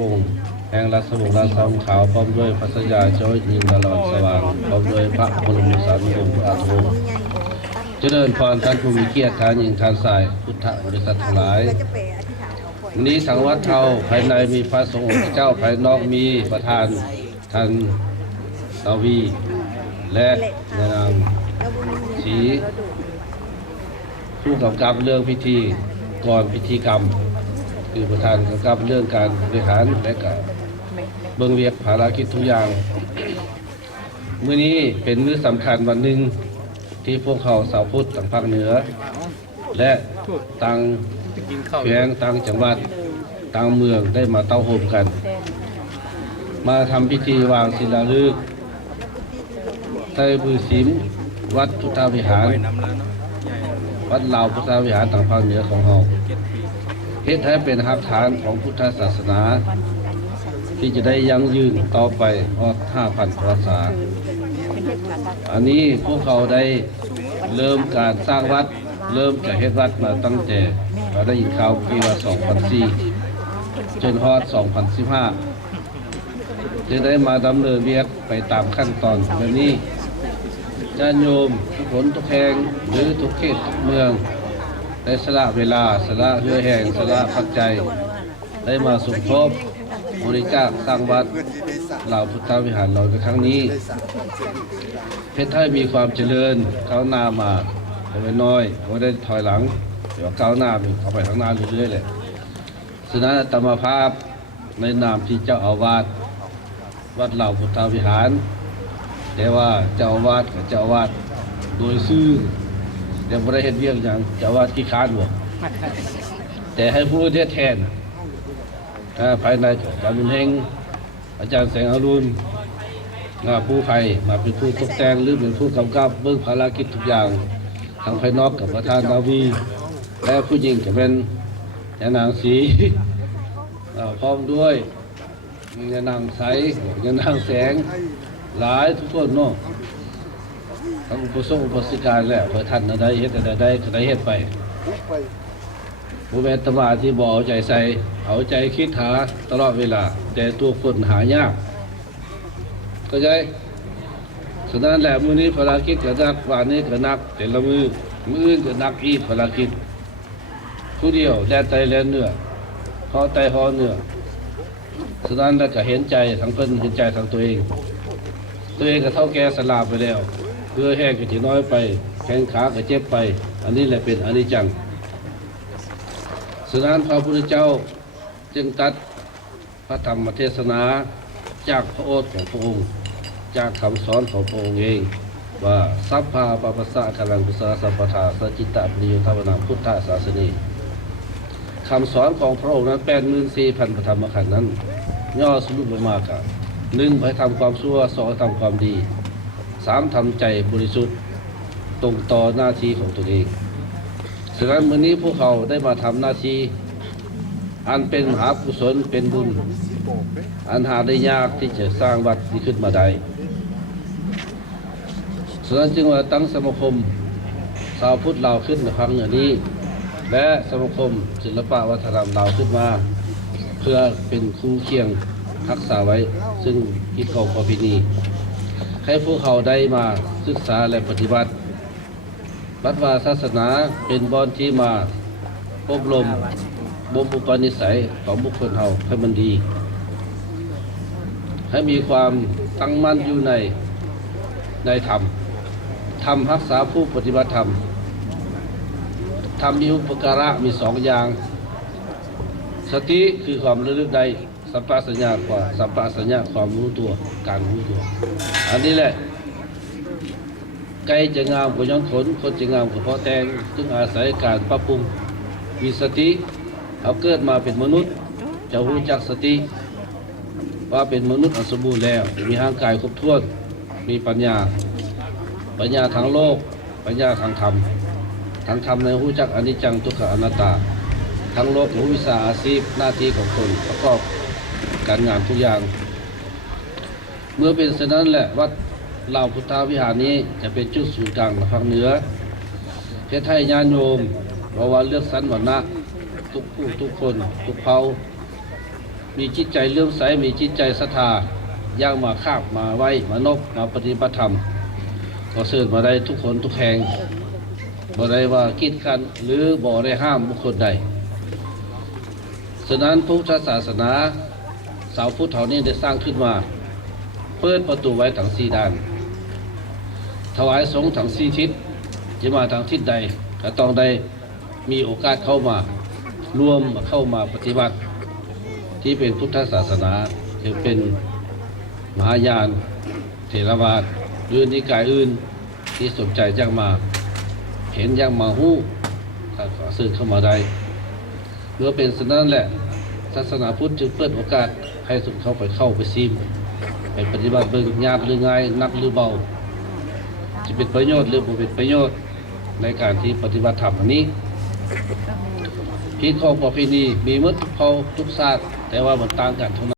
วงแห่งรัศวงศ์ราชสำขาวพร้อมด้วยพระสยาเจ้าหญิงตลอดสว่างพร้อมด้วยพระบรมสารีริกธาตุวงศ์เจริญพรท่านผู้มีเกียรติท่านหญิงท่านชายพุทธบริษัททั้งหลายวันนี้สังวัดเทาภายในมีพระสงฆ์องค์เจ้าภายนอกมีประธานท่านสาวีและนางศรีผู้กำกับเรื่องพิธีก่อนพิธีกรรมคือประธานกำกับเรื่องการบริหารและการเบิ่งเวียกภารกิจทุกอย่างมื้อนี้เป็นมื้อสำคัญวันหนึ่งที่พวกเขาชาวพุทธต่างภาคเหนือและต่างแขวงต่างจังหวัดต่างเมืองได้มาเต้าโฮมกันมาทำพิธีวางศิลาฤกษ์ใต้บือศิมวัดพุทธวิหารวัดลาวพุทธวิหารต่างภาคเหนือของเราเฮ็ดให้เป็นหลักฐานของพุทธศาสนาที่จะได้ยั่งยืนต่อไปอด 5,000 พรรษาอันนี้พวกเขาได้เริ่มการสร้างวัดเริ่มจะเฮ็ดวัดมาตั้งแต่เราได้ยินข่าวปีว่า2004จนฮอด2015จึงได้มาดำเนินเวียกไปตามขั้นตอนแบบนี้ญาติโยมทุกคนทุกแห่งหรือทุกเขตทุกเมืองได้สละเวลาสละเรือแห่งสละปัจจัยได้มาสมทบบริจาคสร้างวัดเหล่าพุทธวิหารเราในครั้งนี้เพชรไทยมีความเจริญก้าวหน้ามาไม่น้อยไม่ได้ถอยหลังเดี๋ยวก้าวหน้าเข้าไปข้างหน้าเรื่อยๆเลยฉะนั้นอาตมาภาพในนามที่เจ้าอาวาสวัดเหล่าพุทธวิหารแต่ว่าเจ้าอาวาสกับเจ้าอาวาสโดยซื่อยังไม่ได้เห็นเวียงอย่างเจ้าอาวาสที่ค้านบ่แต่ให้ผู้เทศแทนภายในการบุญเฮงอาจารย์แสงอรุณผู้ไผ่มาเป็นผู้ตกแต่งหรือเป็นผู้กำกับเบื้องภารกิจทุกอย่างทางภายนอกกับประธานดาวีและผู้หญิงจะเป็นยานางศรีพร้อมด้วยยานางใสยานางแสงหลายทุกคนเนาะทั้งอุปสมบทอุปสิการแล้วเพื่อท่านได้เฮ็ดได้เฮ็ดไปผู้แม่ตมาที่บอกเอาใจใส่เอาใจคิดหาตลอดเวลาแต่ตัวคนหายากก็ใช่ฉะนั้นแหละมื้อนี้ภารกิจก็นักวันนี้ก็นักแต่ละมื้ออื่นก็นักอีกภารกิจผู้เดียวแล่นไตแล่นเนื้อหอไตหอเนื้อฉะนั้นแล้วก็เห็นใจทั้งเพิ่นเห็นใจทั้งตัวเองก็เท่าแก่สลาไปแล้วเพื่อแห้งก็สิน้อยไปแข้งขาก็เจ็บไปอันนี้แหละเป็นอนิจจังฉะนั้นพระพุทธเจ้าจึงตรัสพระธรรมเทศนาจากพระโอษฐ์ของพระองค์จากคำสอนของพระองค์เองว่าสัพพะปะปัสสะกัลลังกุสะสัพพทาสัจจิตะปริโยทาวนาพุทธศาสนีคำสอนของพระองค์นั้น 84,000 พระธรรมขันธ์นั้นย่อสรุปลงมากัน1ให้ทำความชั่ว2ทำความดี3ทำใจบริสุทธิ์ตรงต่อหน้าที่ของตนเองฉะนั้นมื้อนี้พวกเขาได้มาทำหน้าที่อันเป็นมหากุศลเป็นบุญอันหาได้ยากที่จะสร้างวัดนี้ขึ้นมาได้ฉะนั้นจึงว่าตั้งสมาคมชาวพุทธลาวขึ้นในครั้งนี้และสมาคมศิลปวัฒนธรรมลาวขึ้นมาเพื่อเป็นคู่เคียงรักษาไว้ซึ่งกิจของประเพณีให้พวกเขาได้มาศึกษาและปฏิบัติวัดวาศาสนาเป็นบ่อนที่มาอบรมบ่มอุปนิสัยของบุคคลเฮาให้มันดีให้มีความตั้งมั่นอยู่ในธรรมรักษาผู้ปฏิบัติธรรมมีอุปการะมี2อย่างสติคือความระลึกได้สัมปชัญญะความรู้ตัวการรู้ตัวอันนี้แหละไก่จะงามกว่าย้อนขนคนจะงามกว่าเพาะแตงจึงอาศัยการปรับปรุงมีสติเอาเกิดมาเป็นมนุษย์จะรู้จักสติว่าเป็นมนุษย์อันสมบูรณ์แล้วมีร่างกายครบถ้วนมีปัญญาทางโลกปัญญาทางธรรมในรู้จักอนิจจังทุกขังอนัตตาทางโลกรู้วิชาอาชีพหน้าที่ของตนประกอบการงานทุกอย่างเมื่อเป็นเช่นนั้นแหละวัดเหล่าพุทธวิหารนี้จะเป็นจุดศูนย์กลางภาคเหนือเพื่อให้ญาติโยมเพราะว่าเลือกสรรวรรณะทุกผู้ทุกคนทุกเผ่า มีจิตใจเลื่อมใสมีจิตใจศรัทธาย่างมาคาบมาไหว้มานบมาปฏิบัติธรรมก็เชิญมาได้ทุกคนทุกแห่งบ่ได้ว่ากีดกันหรือบ่ได้ห้ามบุคคลใดฉะนั้นพุทธศาสนาสาวพุทธเท่านี้ได้สร้างขึ้นมาเปิดประตูไว้ทั้ง4ด้านถวายสงฆ์ทั้ง4ทิศจะมาทางทิศใดก็ต้องได้มีโอกาสเข้ามารวมเข้ามาปฏิบัติที่เป็นพุทธศาสนาจะเป็นมหายานเถรวาทหรือนิกายอื่นที่สนใจอยากมาเห็นอยากมาฮู้ก็ขอสื่อเข้ามาได้เมื่อเป็นฉะนั้นแหละศาสนาพุทธจึงเปิดโอกาสให้สุดเข้าไปซิมไปปฏิบัติเบิ่งยากหรือง่ายนักหรือเบาจะเป็นประโยชน์หรือบ่เป็นประโยชน์ในการที่ปฏิบัติธรรมอันนี้พิธีของประเพณีมีหมดทุกเผ่าทุกชาติแต่ว่ามันต่างกันเท่านั้น